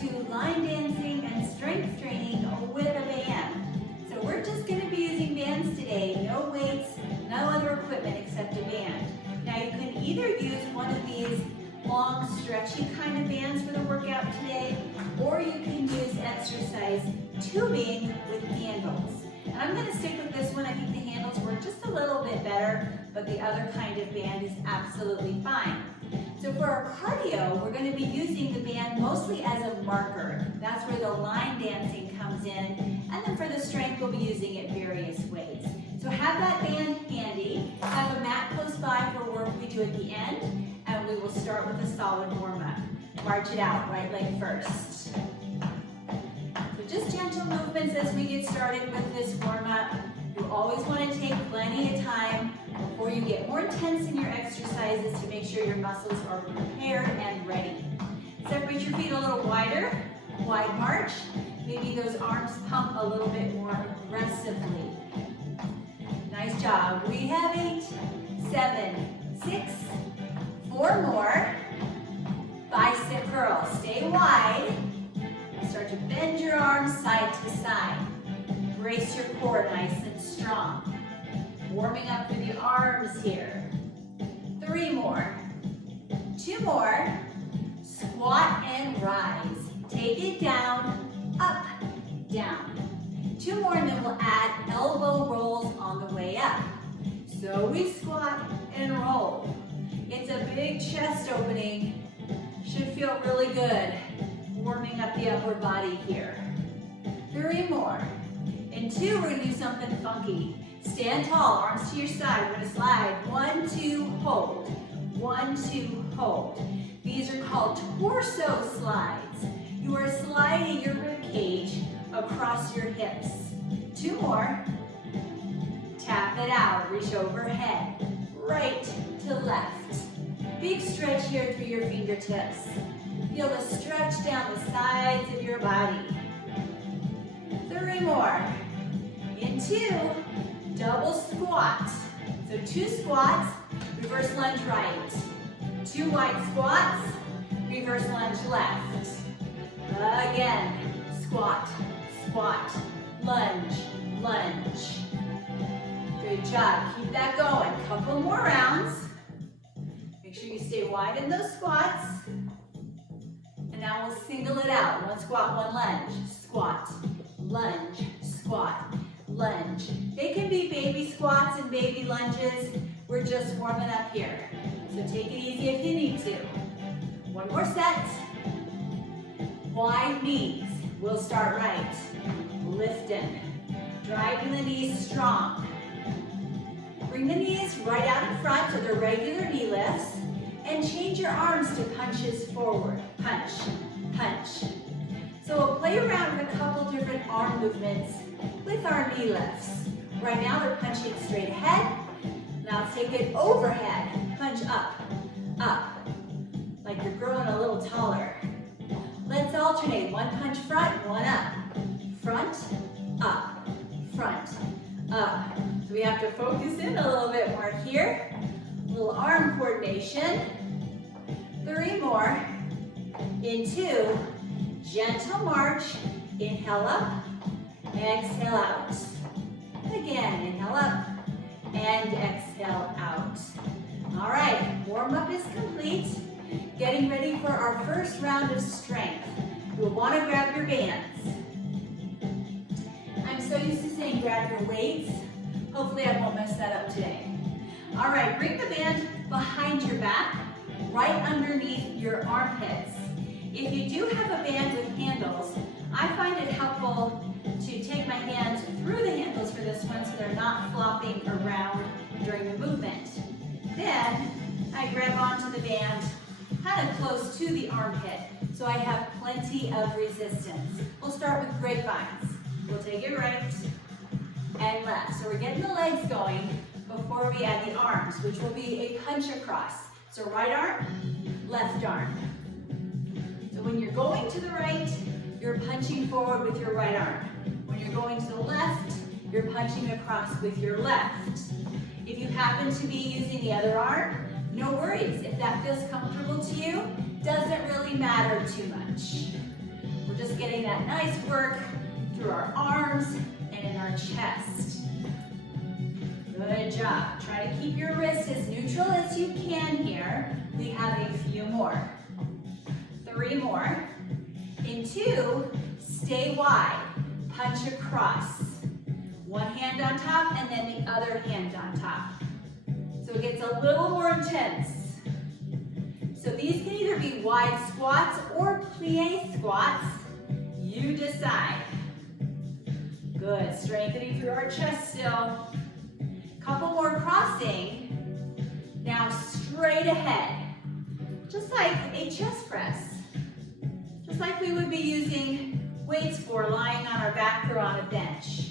to line dancing and strength training with a band. So we're just going to be using bands today, no weights, no other equipment except a band. Now you can either use one of these long stretchy kind of bands for the workout today, or you can use exercise tubing with handles. And I'm going to stick with this one. I think the handles work just a little bit better, but the other kind of band is absolutely fine. So for our cardio, we're going to be using the band mostly as a marker. That's where the line dancing comes in. And then for the strength, we'll be using it various ways. So have that band handy. Have a mat close by for work we do at the end. And we will start with a solid warm-up. March it out, right leg first. So just gentle movements as we get started with this warm-up. You always want to take plenty of time before you get more intense in your exercises to make sure your muscles are prepared and ready. Separate your feet a little wider, wide march. Maybe those arms pump a little bit more aggressively. Nice job. We have 8, 7, 6, 4 more. Bicep curl. Stay wide. Start to bend your arms side to side. Brace your core nice and strong. Warming up with your arms here. 3 more. 2 more. Squat and rise. Take it down, up, down. 2 more and then we'll add elbow rolls on the way up. So we squat and roll. It's a big chest opening. Should feel really good. Warming up the upper body here. 3 more. In 2, we're going to do something funky. Stand tall, arms to your side. We're going to slide. 1, 2, hold. 1, 2, hold. These are called torso slides. You are sliding your rib cage across your hips. 2 more. Tap it out. Reach overhead. Right to left. Big stretch here through your fingertips. Feel the stretch down the sides of your body. 3 more. In 2, double squat. So 2 squats, reverse lunge right. 2 wide squats, reverse lunge left. Again, squat, squat, lunge, lunge. Good job. Keep that going. Couple more rounds. Make sure you stay wide in those squats. And now we'll single it out. 1 squat, 1 lunge. Squat, lunge, squat, lunge. They can be baby squats and baby lunges. We're just warming up here. So take it easy if you need to. 1 more set. Wide knees. We'll start right. Lifting. Driving the knees strong. Bring the knees right out in front to the regular knee lifts. And change your arms to punches forward. Punch, punch. So we'll play around with a couple different arm movements with our knee lifts. Right now they're punching straight ahead. Now take it overhead. Punch up, up. Like you're growing a little taller. Let's alternate. 1 punch front, 1 up. Front, up, front, up. So we have to focus in a little bit more here. A little arm coordination. 3 more. In 2, gentle march. Inhale up, exhale out. Again, inhale up and exhale out. All right, warm-up is complete. Getting ready for our first round of strength. You'll want to grab your bands. I'm so used to saying grab your weights. Hopefully I won't mess that up today. All right, bring the band behind your back, right underneath your armpits. If you do have a band with handles, I find it helpful to take my hands through the handles for this one so they're not flopping around during the movement. Then I grab onto the band kind of close to the armpit so I have plenty of resistance. We'll start with grapevines. We'll take it right and left. So we're getting the legs going before we add the arms, which will be a punch across. So right arm, left arm. So when you're going to the right, you're punching forward with your right arm. When you're going to the left, you're punching across with your left. If you happen to be using the other arm, no worries. If that feels comfortable to you, doesn't really matter too much. We're just getting that nice work through our arms and in our chest. Good job. Try to keep your wrist as neutral as you can here. We have a few more. 3 more. In 2, stay wide. Punch across. One hand on top and then the other hand on top. So it gets a little more intense. So these can either be wide squats or plie squats. You decide. Good, strengthening through our chest still. Couple more crossing. Now straight ahead. Just like a chest press. Just like we would be using weights for lying on our back or on a bench.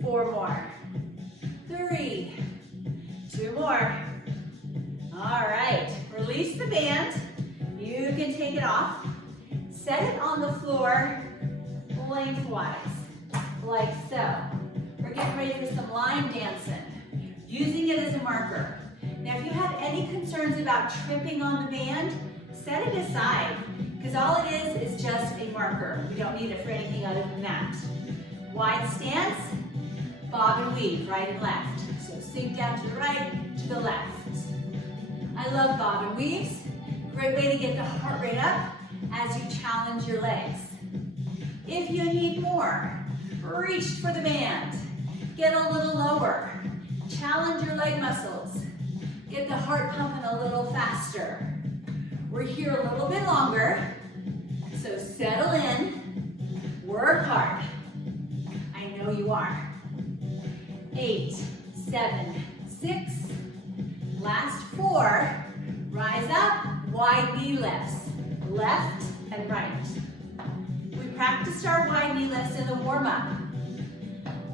4 more. 3. 2 more. All right, release the band. You can take it off. Set it on the floor lengthwise, like so. We're getting ready for some line dancing, using it as a marker. Now, if you have any concerns about tripping on the band, set it aside, because all it is just a marker. We don't need it for anything other than that. Wide stance, bob and weave, right and left. So sink down to the right, to the left. I love bob and weaves. Great way to get the heart rate up as you challenge your legs. If you need more, reach for the band. Get a little lower. Challenge your leg muscles. Get the heart pumping a little faster. We're here a little bit longer, so settle in, work hard. I know you are. 8, 7, 6, last 4, rise up, wide knee lifts, left and right. We practiced our wide knee lifts in the warm-up.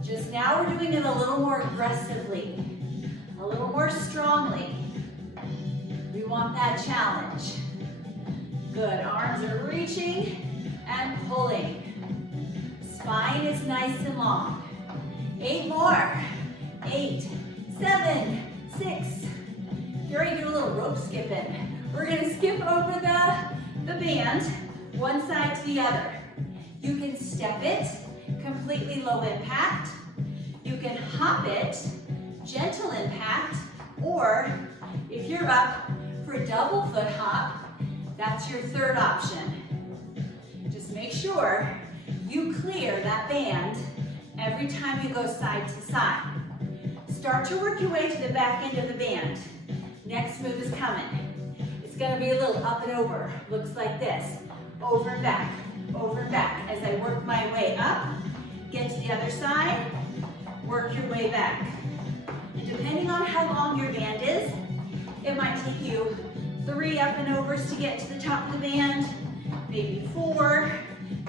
Just now we're doing it a little more aggressively, a little more strongly. We want that challenge. Good, arms are reaching and pulling. Spine is nice and long. 8 more. 8, 7, 6. You're ready to do a little rope skipping. We're gonna skip over the band, one side to the other. You can step it, completely low impact. You can hop it, gentle impact, or if you're up for a double foot hop, that's your third option. Just make sure you clear that band every time you go side to side. Start to work your way to the back end of the band. Next move is coming. It's gonna be a little up and over. Looks like this. Over and back, over and back. As I work my way up, get to the other side, work your way back. And depending on how long your band is, it might take you 3 up and overs to get to the top of the band, maybe 4,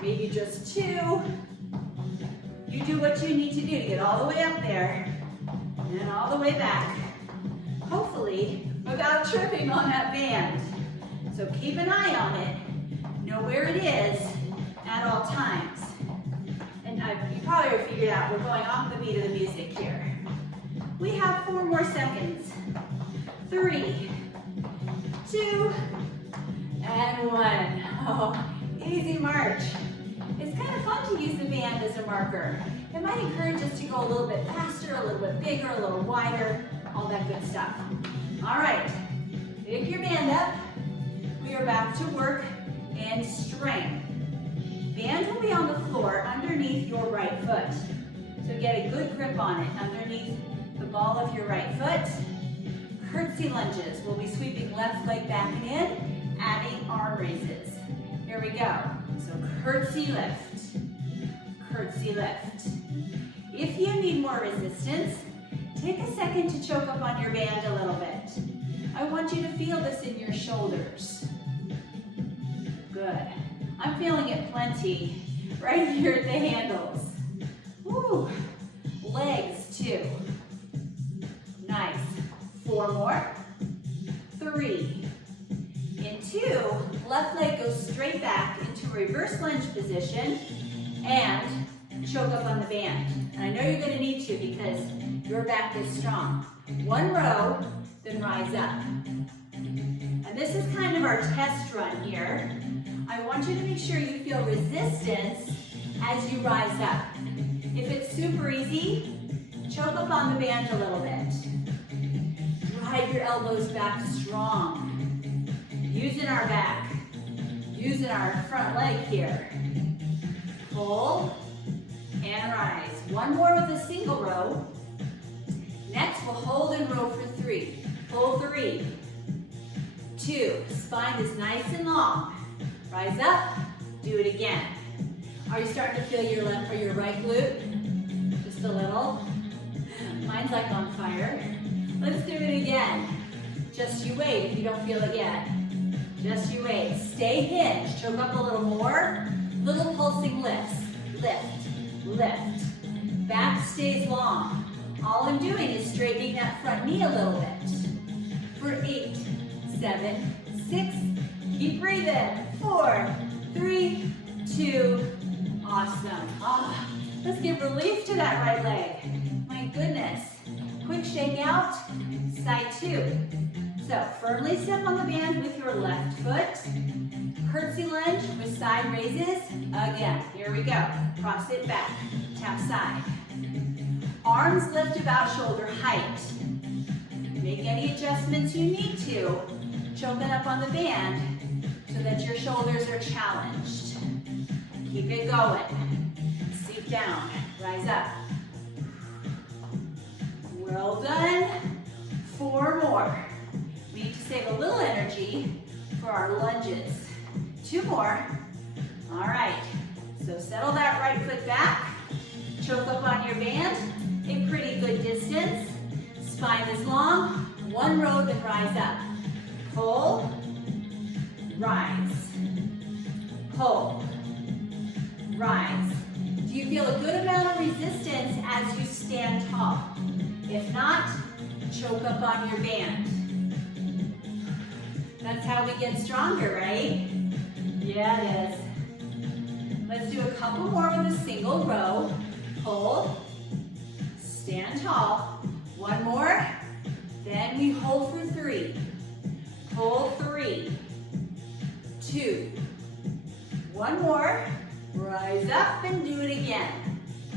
maybe just 2. You do what you need to do to get all the way up there and all the way back, hopefully without tripping on that band. So keep an eye on it, know where it is at all times. And you probably already figured out we're going off the beat of the music here. We have 4 more seconds. 3, 2, and 1. Oh, easy march. It's kind of fun to use the band as a marker. It might encourage us to go a little bit faster, a little bit bigger, a little wider, all that good stuff. All right, pick your band up. We are back to work and strength. Band will be on the floor underneath your right foot. So get a good grip on it underneath the ball of your right foot. Curtsy lunges. We'll be sweeping left leg back and in, adding arm raises. Here we go. So curtsy lift, curtsy lift. If you need more resistance, take a second to choke up on your band a little bit. I want you to feel this in your shoulders. Good. I'm feeling it plenty right here at the handles. Woo. Legs too. Nice. 4 more. 3. In 2, left leg goes straight back into reverse lunge position and choke up on the band. And I know you're going to need to because your back is strong. 1 row, then rise up. And this is kind of our test run here. I want you to make sure you feel resistance as you rise up. If it's super easy, choke up on the band a little bit. Drive your elbows back strong. Using our back, using our front leg here. Pull and rise. One more with a single row. Next, we'll hold and row for 3. Pull 3, 2. Spine is nice and long. Rise up, do it again. Are you starting to feel your left or your right glute? Just a little. Mine's like on fire. Let's do it again. Just you wait if you don't feel it yet. Just you wait. Stay hinged. Choke up a little more. Little pulsing lifts. Lift, lift. Back stays long. All I'm doing is straightening that front knee a little bit. For 8, 7, 6. Keep breathing. 4, 3, 2. Awesome. Let's give relief to that right leg. My goodness. Quick shake out. Side 2. So firmly step on the band with your left foot. Curtsy lunge with side raises. Again, here we go. Cross it back. Tap side. Arms lift about shoulder height. Make any adjustments you need to. Choking up on the band so that your shoulders are challenged. Keep it going. Seat down. Rise up. Well done. 4 more. We need to save a little energy for our lunges. 2 more. All right. So settle that right foot back. Choke up on your band. A pretty good distance. Spine is long. 1 row, then rise up. Pull. Rise. Pull. Rise. Do you feel a good amount of resistance as you stand tall? If not, choke up on your band. That's how we get stronger, right? Yeah, it is. Let's do a couple more with a single row. Pull, stand tall. 1 more, then we hold for 3. Pull 3, 2. 1 more, rise up and do it again.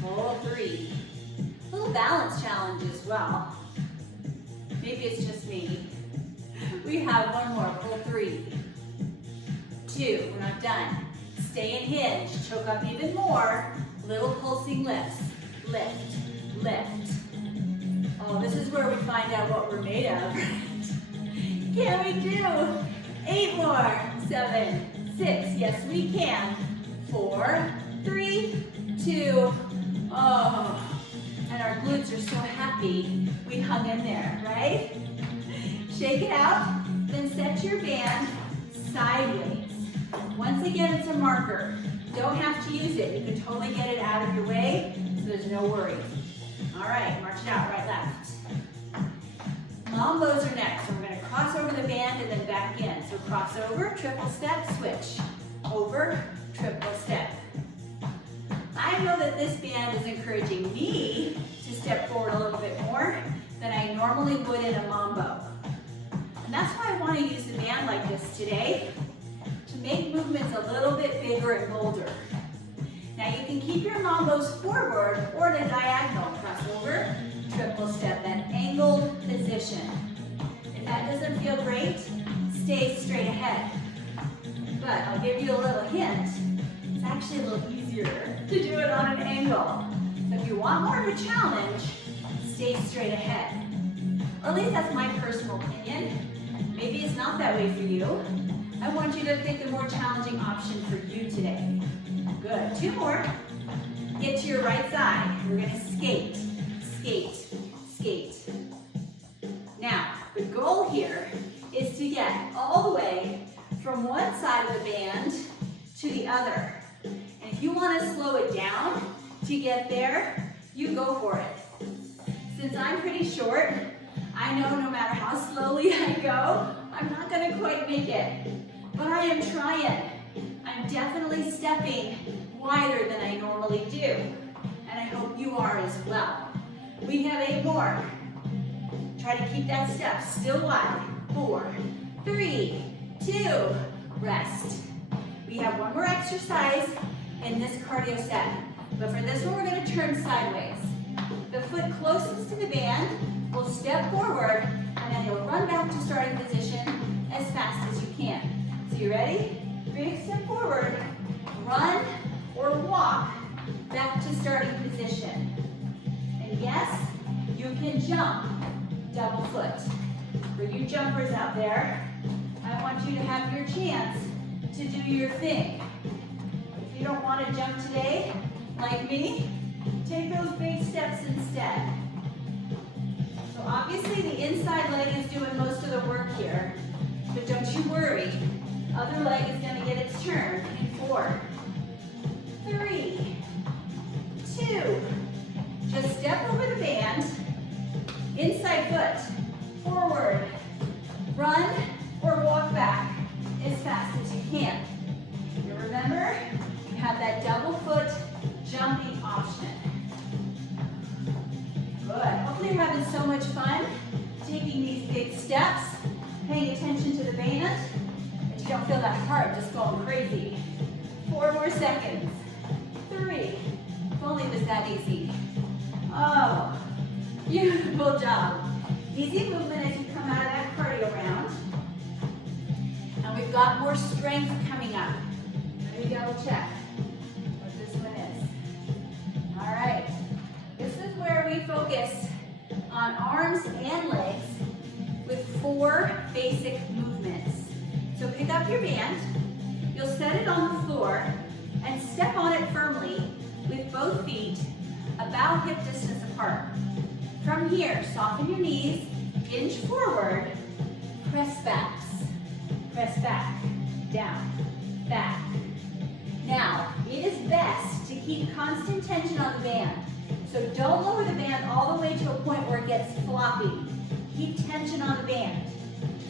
Pull 3. Little balance challenge as well. Maybe it's just me. We have 1 more, pull 3, 2, we're not done. Stay in hinge, choke up even more. Little pulsing lifts, lift, lift. Oh, this is where we find out what we're made of. Can we do 8 more, 7, 6, yes we can. 4, 3, 2, oh. And our glutes are so happy we hung in there, right? Shake it out, then set your band sideways. Once again, it's a marker. Don't have to use it. You can totally get it out of your way, so there's no worry. All right, march it out, right, left. Mambos are next. So we're going to cross over the band and then back in. So cross over, triple step, switch. Over, triple step. I know that this band is encouraging me to step forward a little bit more than I normally would in a mambo. And that's why I want to use the band like this today, to make movements a little bit bigger and bolder. Now you can keep your mambos forward or in a diagonal. Cross over, triple step, that angled position. If that doesn't feel great, stay straight ahead. But I'll give you a little hint. It's actually a little easier to do it on an angle. So if you want more of a challenge, stay straight ahead. Or at least that's my personal opinion. Maybe it's not that way for you. I want you to pick a more challenging option for you today. Good. 2 more. Get to your right side. We're going to skate, skate, skate. Now, the goal here is to get all the way from one side of the band to the other. And if you want to slow it down to get there, you go for it. Since I'm pretty short, I know no matter how slowly I go, I'm not going to quite make it. But I am trying. I'm definitely stepping wider than I normally do. And I hope you are as well. We have 8 more. Try to keep that step still wide. 4, 3, 2, rest. We have one more exercise in this cardio set. But for this one, we're going to turn sideways. The foot closest to the band will step forward, and then you'll run back to starting position as fast as you can. So you ready? Big step forward, run or walk back to starting position. And yes, you can jump double foot. For you jumpers out there, I want you to have your chance to do your thing. If you don't want to jump today, like me, take those big steps instead. So obviously the inside leg is doing most of the work here, but don't you worry. Other leg is going to get its turn in 4, 3, 2. Just step over the band, inside foot, forward, run or walk back as fast as you can. You remember, you have that double foot jumping option. Good. Hopefully you're having so much fun taking these big steps, paying attention to the band, that you don't feel that heart just going crazy. 4 more seconds. 3. If only it was that easy. Oh, beautiful job. Easy movement as you come out of that cardio round. And we've got more strength coming up. Let me double check what this one is. All right. This is where we focus on arms and legs with 4 basic movements. So pick up your band. You'll set it on the floor and step on it firmly with both feet about hip distance apart. From here, soften your knees, hinge forward, press back, down, back. Now, it is best to keep constant tension on the band. So don't lower the band all the way to a point where it gets floppy. Keep tension on the band.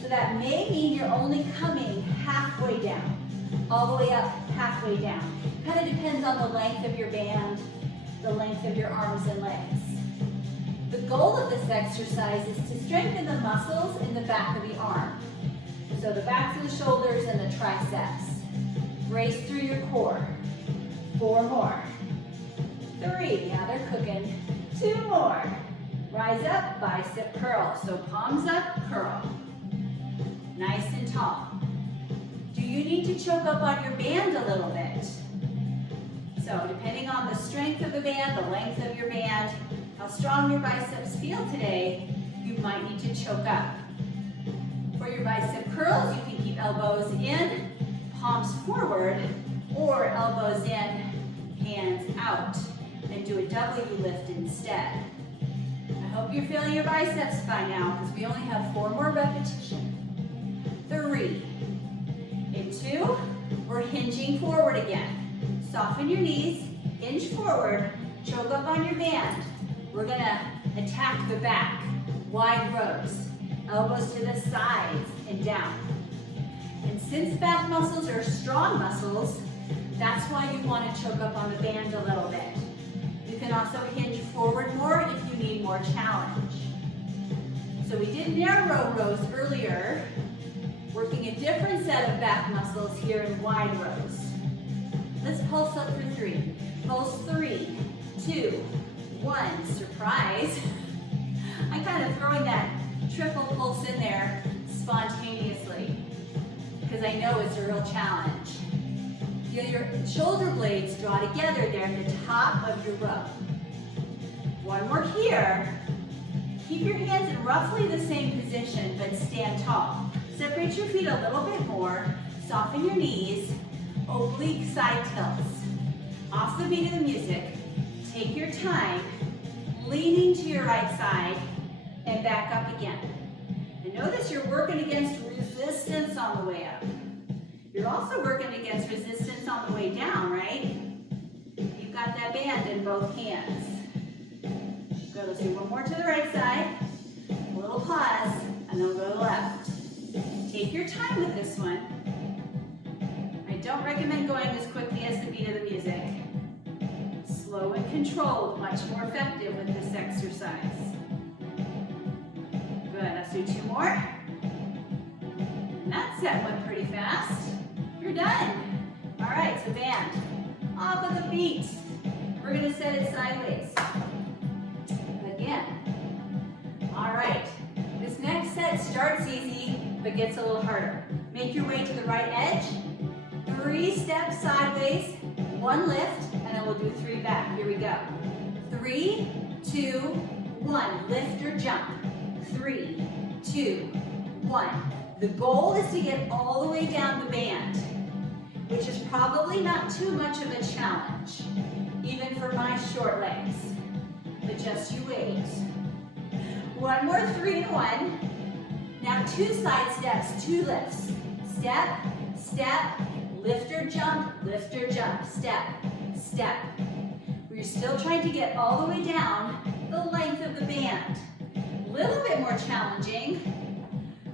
So that may mean you're only coming halfway down, all the way up, halfway down. Kind of depends on the length of your band, the length of your arms and legs. The goal of this exercise is to strengthen the muscles in the back of the arm. So the backs of the shoulders and the triceps. Brace through your core. 4 more. 3, now they're cooking. 2 more. Rise up, bicep curl. So palms up, curl. Nice and tall. Do you need to choke up on your band a little bit? So depending on the strength of the band, the length of your band, how strong your biceps feel today, you might need to choke up. For your bicep curls, you can keep elbows in, palms forward, or elbows in, hands out, and do a W lift instead. I hope you're feeling your biceps by now, because we only have 4 more repetitions. 3. In 2, we're hinging forward again. Soften your knees, hinge forward, choke up on your band. We're gonna attack the back, wide rows, elbows to the sides and down. And since back muscles are strong muscles, that's why you want to choke up on the band a little bit. You can also hinge forward more if you need more challenge. So we did narrow rows earlier, working a different set of back muscles here in wide rows. Let's pulse up for 3. Pulse 3, 2, 1, surprise. I'm kind of throwing that triple pulse in there spontaneously because I know it's a real challenge. Feel your shoulder blades draw together there at the top of your row. 1 more here. Keep your hands in roughly the same position, but stand tall. Separate your feet a little bit more. Soften your knees. Oblique side tilts. Off the beat of the music. Take your time, leaning to your right side, and back up again. And notice you're working against resistance on the way up. You're also working against resistance on the way down, right? You've got that band in both hands. Good, let's do 1 more to the right side. A little pause, and then we'll go to the left. Take your time with this one. I don't recommend going as quickly as the beat of the music. Slow and controlled, much more effective with this exercise. Good, let's do 2 more. And that set went pretty fast. You're done. right, so band. Off of the feet. We're gonna set it sideways. Again. All right, this next set starts easy, but gets a little harder. Make your way to the right edge. 3 steps sideways, 1 lift, and then we'll do 3 back. Here we go. 3, 2, 1. Lift or jump. 3, 2, 1. The goal is to get all the way down the band, which is probably not too much of a challenge, even for my short legs. But just you wait. 1 more 3 and 1. Now 2 side steps, 2 lifts. Step, step, lift or jump, step, step. We're still trying to get all the way down the length of the band. A little bit more challenging,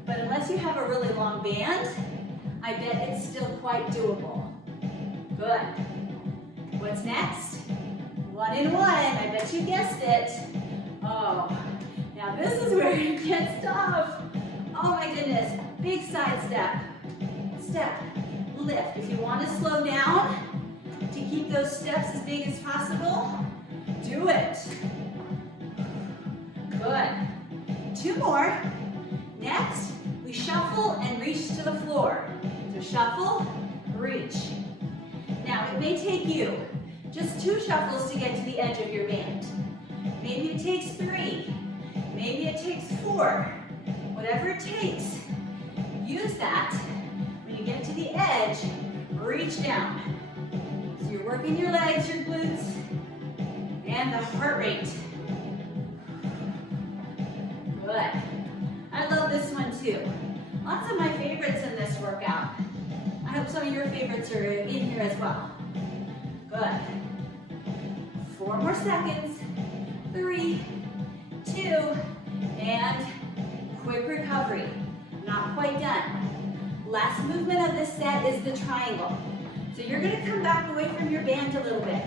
but unless you have a really long band, I bet it's still quite doable. Good. What's next? 1 and 1, I bet you guessed it. Oh, now this is where it gets tough. Oh my goodness, big side step. Step, lift. If you want to slow down to keep those steps as big as possible, do it. Good. 2 more. Next, we shuffle and reach to the floor. So shuffle, reach. Now it may take you just 2 shuffles to get to the edge of your band. Maybe it takes 3. Maybe it takes 4. Whatever it takes, use that. When you get to the edge, reach down. So you're working your legs, your glutes, and the heart rate. Good. I love this one too. Lots of my favorites in this workout. I hope some of your favorites are in here as well. Good. 4 more seconds. 3, 2, and quick recovery. Not quite done. Last movement of this set is the triangle. So you're going to come back away from your band a little bit.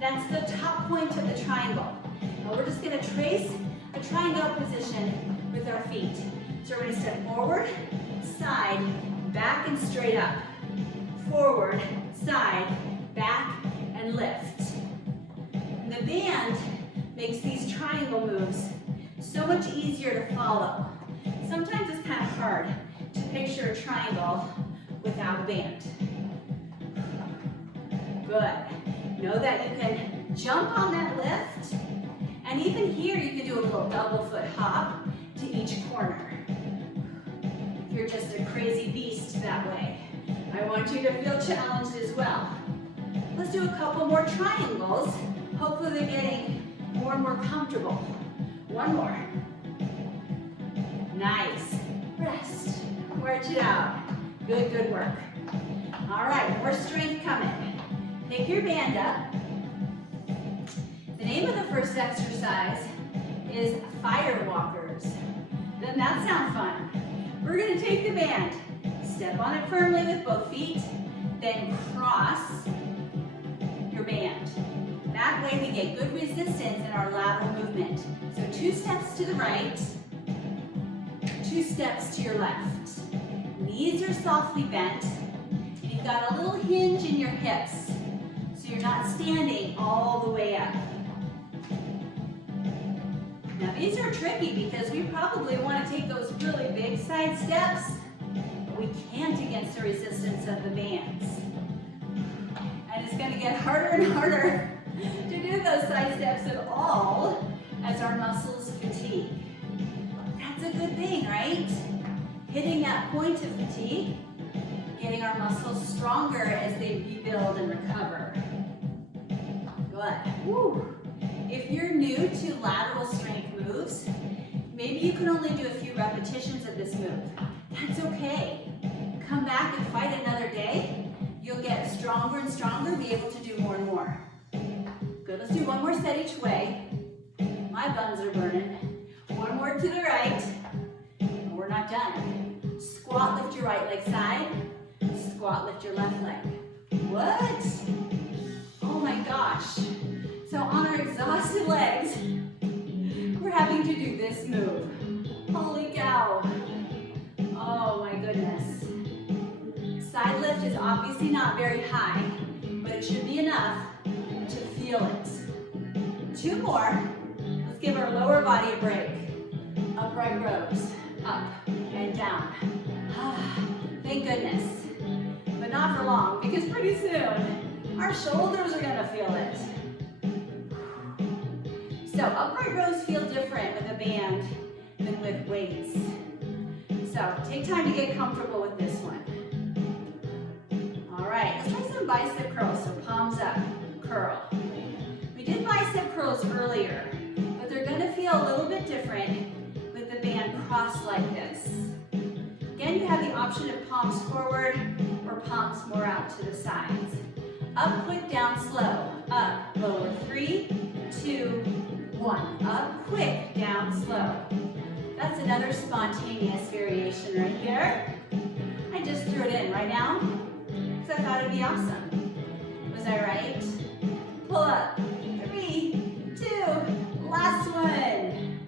That's the top point of the triangle. Now we're just going to trace a triangle position with our feet. So we're going to step forward, side, back, and straight up. Forward, side, back, and lift. And the band makes these triangle moves so much easier to follow. Sometimes it's kind of hard to picture a triangle without a band. Good. Know that you can jump on that lift, and even here you can do a little double foot hop to each corner. If you're just a crazy beast that way, I want you to feel challenged as well. Let's do a couple more triangles. Hopefully they're getting more and more comfortable. 1 more. Nice. Rest. Stretch it out. Good, good work. All right, more strength coming. Pick your band up. The name of the first exercise is fire walkers. Doesn't that sound fun? We're going to take the band, step on it firmly with both feet, then cross your band. That way we get good resistance in our lateral movement. So 2 steps to the right, 2 steps to your left. Knees are softly bent, and you've got a little hinge in your hips, so you're not standing all the way up. Now these are tricky because we probably want to take those really big side steps, but we can't against the resistance of the bands. And it's going to get harder and harder to do those side steps at all as our muscles fatigue. That's a good thing, right? Hitting that point of fatigue, getting our muscles stronger as they rebuild and recover. Good. Woo. If you're new to lateral strength moves, maybe you can only do a few repetitions of this move. That's okay. Come back and fight another day. You'll get stronger and stronger, be able to do more and more. Good, let's do 1 more set each way. My buns are burning. 1 more to the right. And we're not done. Squat, lift your right leg side. Squat, lift your left leg. What? Oh my gosh. So on our exhausted legs, we're having to do this move. Holy cow. Oh my goodness. Side lift is optional. Obviously not very high, but it should be enough to feel it. 2 more. Let's give our lower body a break. Upright rows, up and down. Thank goodness. But not for long, because pretty soon, our shoulders are gonna feel it. So upright rows feel different with a band than with weights. So take time to get comfortable with this one. All right, let's try some bicep curls. So palms up, curl. We did bicep curls earlier, but they're gonna feel a little bit different with the band crossed like this. Again, you have the option of palms forward or palms more out to the sides. Up, quick, down, slow. Up, lower, 3, 2, 1. Up, quick, down, slow. That's another spontaneous variation right there. I just threw it in right now because I thought it'd be awesome. Was I right? Pull up. 3, 2, last one.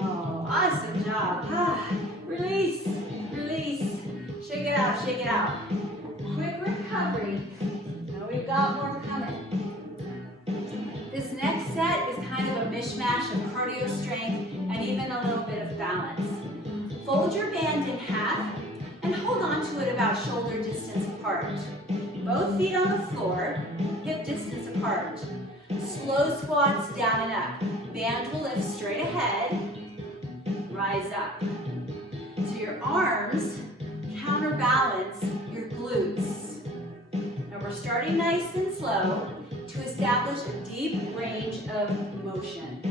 Oh, awesome job. Release, release. Shake it out, shake it out. Quick recovery. Now we've got more coming. This next set is kind of a mishmash of cardio strength and even a little bit of balance. Fold your band in half and hold on to it about shoulder distance apart. Both feet on the floor, hip distance apart. Slow squats down and up. Band will lift straight ahead, rise up. So your arms counterbalance your glutes. Now we're starting nice and slow to establish a deep range of motion.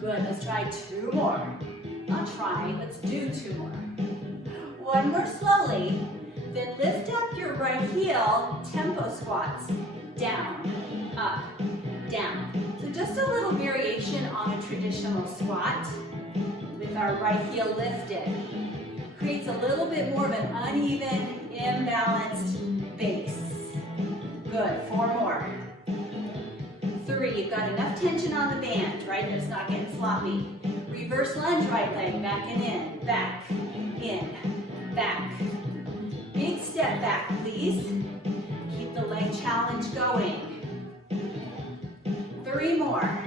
Good, let's try 2 more. Not try, let's do 2 more. 1 more slowly, then lift up your right heel, tempo squats. Down, up, down. So just a little variation on a traditional squat with our right heel lifted. Creates a little bit more of an uneven, imbalanced base. Good, 4 more. 3, you've got enough tension on the band, right? It's not getting floppy. Reverse lunge, right leg, back and in, back, back. Big step back, please. Keep the leg challenge going. 3 more.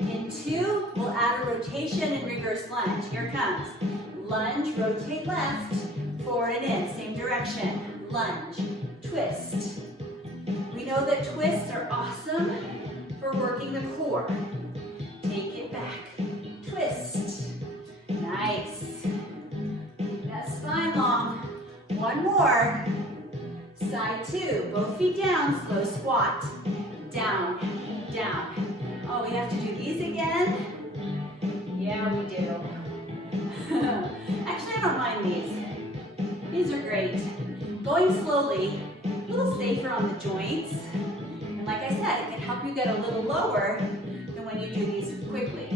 In 2, we'll add a rotation and reverse lunge. Here it comes. Lunge, rotate left, forward and in, same direction. Lunge, twist. We know that twists are awesome for working the core. Take it back, twist. Nice. Keep that spine long. 1 more. Side 2, both feet down, slow squat. Down, down. Oh, we have to do these again? Yeah, we do. Actually, I don't mind these. These are great. Going slowly, a little safer on the joints. And like I said, it can help you get a little lower than when you do these quickly.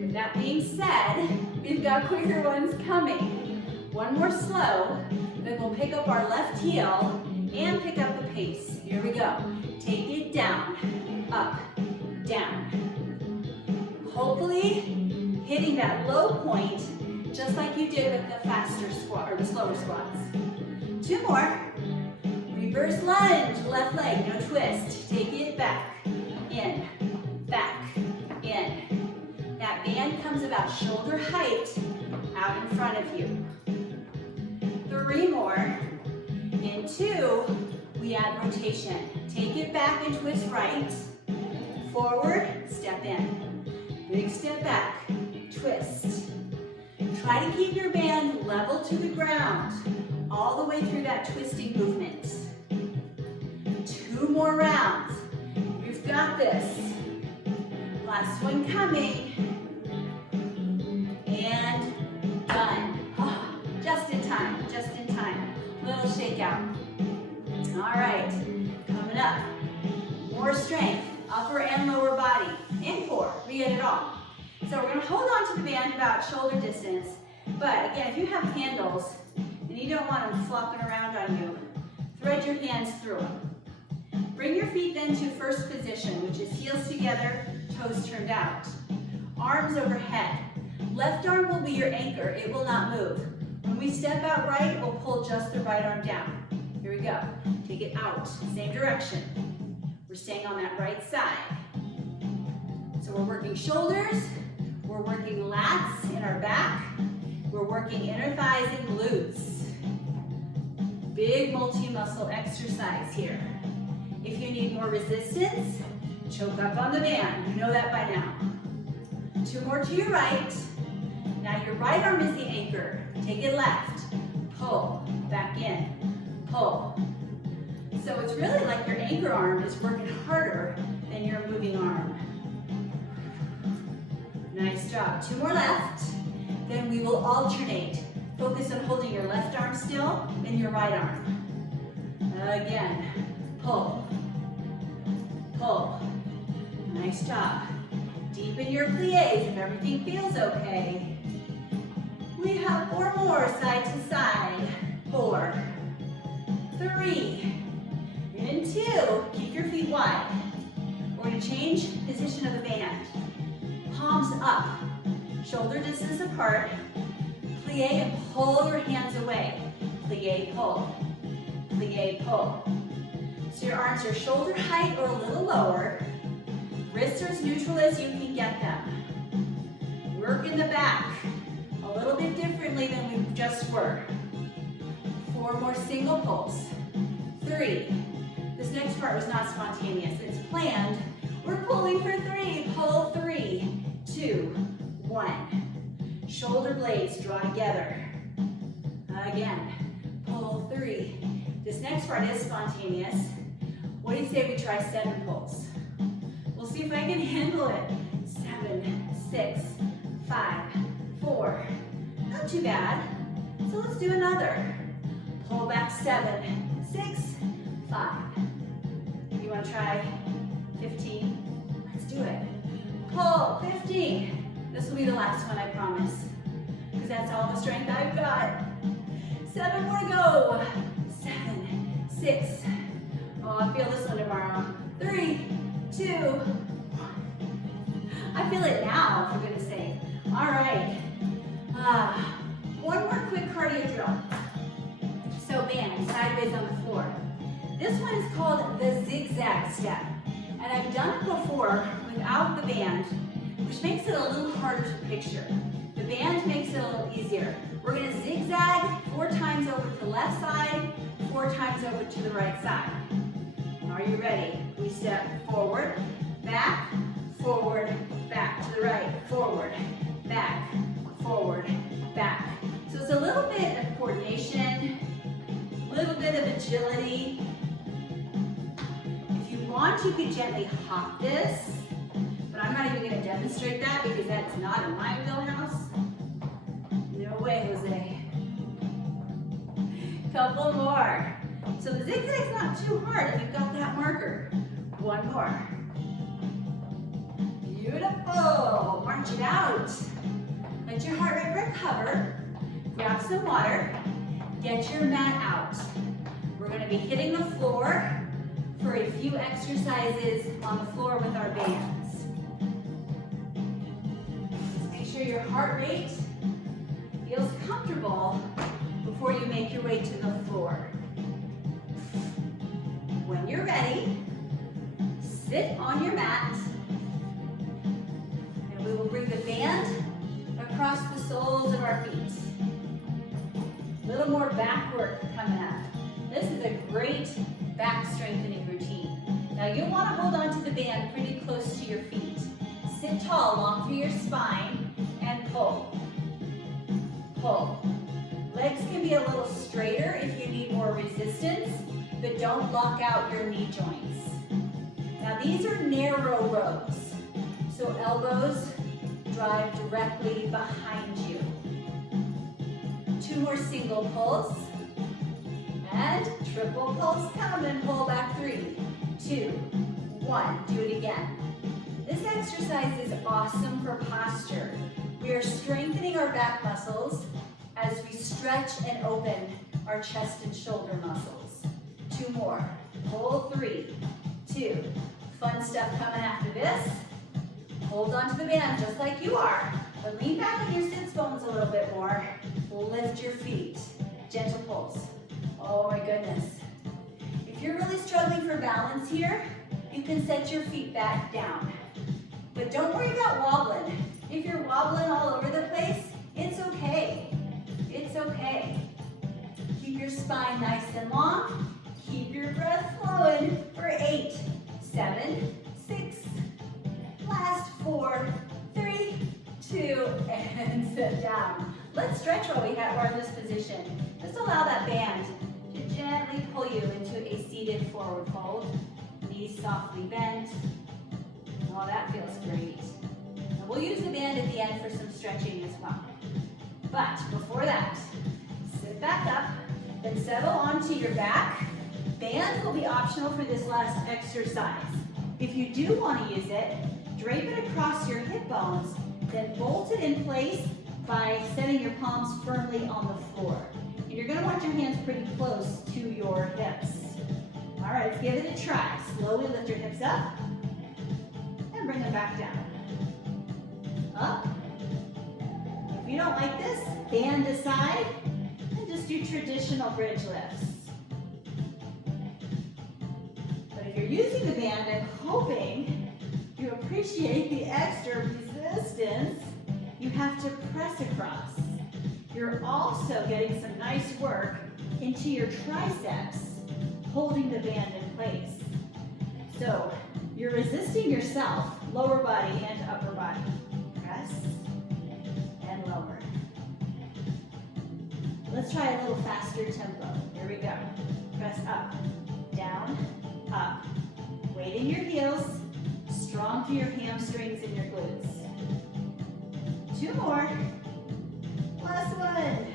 With that being said, we've got quicker ones coming. 1 more slow, then we'll pick up our left heel and pick up the pace. Here we go. Take it down, up, down. Hopefully, hitting that low point, just like you did with the faster squat or the slower squats. 2 more. Reverse lunge, left leg, no twist. Take it back, in, in. That band comes about shoulder height out in front of you. 3 more. In 2, we add rotation. Take it back and twist right. Forward, step in. Big step back, twist. Try to keep your band level to the ground all the way through that twisting movement. 2 more rounds. You've got this. Last one coming. And done. Oh, just in time, just in time. Little shakeout. All right, coming up. More strength, upper and lower body. And core, we get it all. So we're gonna hold on to the band about shoulder distance, but again, if you have handles and you don't want them flopping around on you, thread your hands through them. Bring your feet then to first position, which is heels together, toes turned out. Arms overhead. Left arm will be your anchor, it will not move. When we step out right, we'll pull just the right arm down. Here we go. Take it out, same direction. We're staying on that right side. So we're working shoulders, we're working lats in our back, we're working inner thighs and glutes. Big multi-muscle exercise here. If you need more resistance, choke up on the band. You know that by now. 2 more to your right. Now your right arm is the anchor. Take it left. Pull, back in, pull. So it's really like your anchor arm is working harder than your moving arm. Nice job. 2 more left. Then we will alternate. Focus on holding your left arm still and your right arm. Again, pull, pull. Nice job. Deepen your pliés if everything feels okay. We have 4 more side to side. 4, 3, and 2. Keep your feet wide. We're going to change position of the band. Palms up, shoulder distance apart. Plie and pull your hands away. Plie, pull. Plie, pull. So your arms are shoulder height or a little lower. Wrists are as neutral as you can get them. Work in the back a little bit differently than we just were. 4 more single pulls. 3. This next part was not spontaneous. It's planned. We're pulling for 3. Pull 3, 2, 1. Shoulder blades draw together. Again, pull 3. This next part is spontaneous. What do you say we try 7 pulls? We'll see if I can handle it. 7, 6, 5, 4. Not too bad. So let's do another. Pull back 7, 6, 5. You want to try 15? Let's do it. Pull 15. This will be the last one, I promise. Because that's all the strength I've got. 7 more to go. 7, 6. Oh, I feel this one tomorrow. 3, 2, 1. I feel it now, for goodness sake. All right. 1 more quick cardio drill. So band, sideways on the floor. This one is called the zigzag step. And I've done it before without the band, which makes it a little harder to picture. The band makes it a little easier. We're going to zigzag 4 times over to the left side, 4 times over to the right side. Are you ready? We step forward, back, back to the right, forward, back, back. So it's a little bit of coordination, a little bit of agility. If you want, you could gently hop this. But I'm not even going to demonstrate that because that's not in my wheelhouse. No way, Jose. Couple more. So the zigzag's not too hard if you've got that marker. 1 more. Beautiful. March it out. Let your heart rate recover. Grab some water. Get your mat out. We're going to be hitting the floor for a few exercises on the floor with our bands. Make sure your heart rate feels comfortable before you make your way to the floor. When you're ready, sit on your mat, and we will bring the band across the soles of our feet. A little more back work coming up. This is a great back strengthening routine. Now you'll want to hold on to the band pretty close to your feet. Sit tall, long through your spine, and pull. Pull. Legs can be a little straighter if you need more resistance, but don't lock out your knee joints. Now these are narrow rows, so elbows drive directly behind you. 2 more single pulls, and triple pulse come and pull back 3, 2, 1. Do it again. This exercise is awesome for posture. We are strengthening our back muscles as we stretch and open our chest and shoulder muscles. 2 more. Pull 3, 2. Fun stuff coming after this. Hold on to the band just like you are. But lean back on your sits bones a little bit more. Lift your feet. Gentle pulse. Oh my goodness. If you're really struggling for balance here, you can set your feet back down. But don't worry about wobbling. If you're wobbling all over the place, it's okay. It's okay. Keep your spine nice and long. Keep your breath flowing for 8, 7, 6, last 4, 3, 2, and sit down. Let's stretch while we're in this position. Just allow that band to gently pull you into a seated forward fold. Knees softly bent. Oh, that feels great. And we'll use the band at the end for some stretching as well. But before that, sit back up, then settle onto your back. Band will be optional for this last exercise. If you do want to use it, drape it across your hip bones, then bolt it in place by setting your palms firmly on the floor. And you're going to want your hands pretty close to your hips. All right, let's give it a try. Slowly lift your hips up and bring them back down. Up. If you don't like this, band aside and just do traditional bridge lifts. But if you're using the band, I'm hoping you appreciate the extra resistance you have to press across. You're also getting some nice work into your triceps, holding the band in place. So you're resisting yourself, lower body and upper body. Press and lower. Let's try a little faster tempo. Here we go. Press up, down, up. Weight in your heels, strong through your hamstrings and your glutes. 2 more. Last one.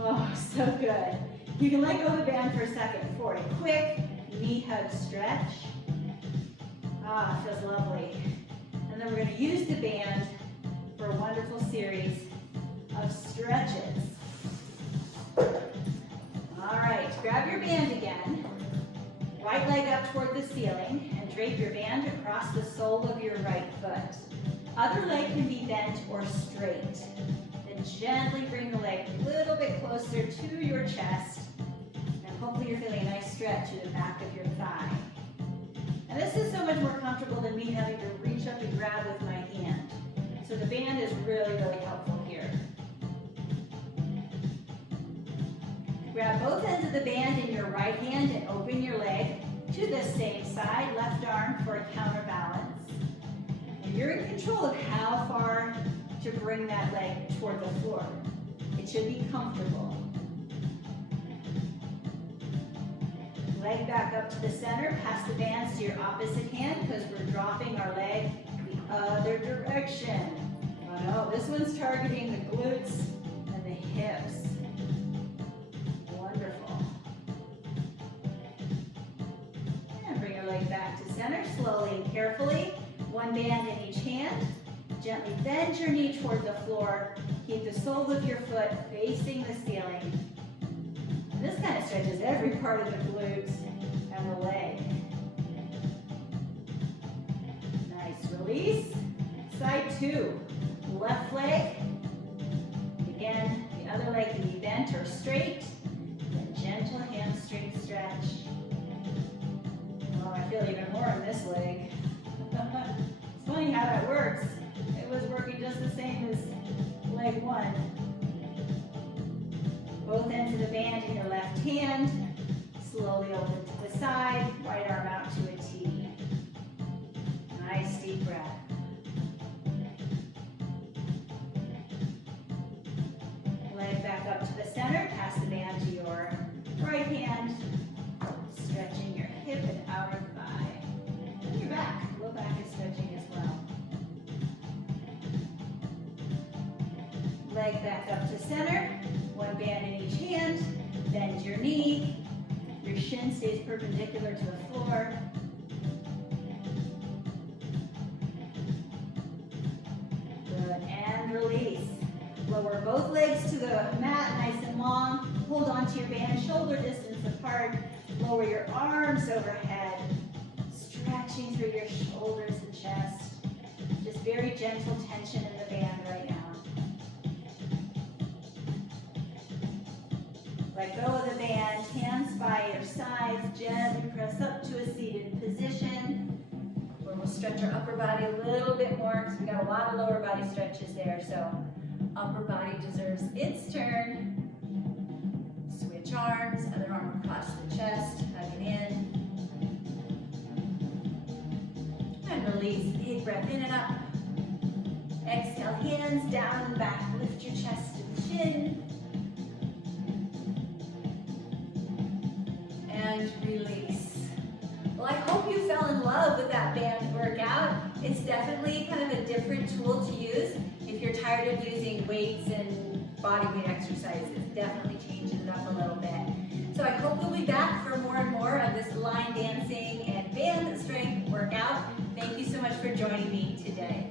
Oh, so good. You can let go of the band for a second for a quick knee hug stretch. Ah, it feels lovely. And then we're going to use the band for a wonderful series of stretches. All right, grab your band again. Right leg up toward the ceiling and drape your band across the sole of your right foot. Other leg can be bent or straight. Then gently bring the leg a little bit closer to your chest. And hopefully you're feeling a nice stretch in the back of your thigh. And this is so much more comfortable than me having to reach up and grab with my hand. So the band is really, really helpful here. Grab both ends of the band in your right hand and open your leg to the same side, left arm for a counterbalance. And you're in control of how far to bring that leg toward the floor. It should be comfortable. Leg back up to the center, pass the bands to your opposite hand because we're dropping our leg the other direction. Oh no, this one's targeting the glutes and the hips. Wonderful. And bring your leg back to center, slowly and carefully. One band in each hand. Gently bend your knee toward the floor. Keep the sole of your foot facing the ceiling. And this kind of stretches every part of the glutes and the leg. Nice release. Side 2. Left leg. Again, the other leg can be bent or straight. Then gentle hamstring stretch. Oh, I feel even more on this leg. It's funny how that works. It was working just the same as leg 1. Both ends of the band in your left hand. Slowly open to the side. Right arm out to a T. Nice deep breath. Leg back up to the center. Pass the band to your right hand. Stretching your hip and outer thigh. And your back. Low back is stretching as well. Leg back up to center. One band in each hand. Bend your knee. Your shin stays perpendicular to the floor. Good, and release. Lower both legs to the mat, nice and long. Hold onto your band, shoulder distance apart. Lower your arms overhead. Stretching through your shoulders and chest. Just very gentle tension in the band right now. Let go of the band, hands by your sides, gently press up to a seated position, where we'll stretch our upper body a little bit more because we got a lot of lower body stretches there, so upper body deserves its turn. Switch arms, other arm across the chest, hugging in. And release, big breath in and up. Exhale, hands down and back, lift your chest to the chin. And release. Well, I hope you fell in love with that band workout. It's definitely kind of a different tool to use. If you're tired of using weights and body weight exercises, definitely changes it up a little bit. So I hope you'll be back for more and more of this line dancing and band strength workout. Thank you so much for joining me today.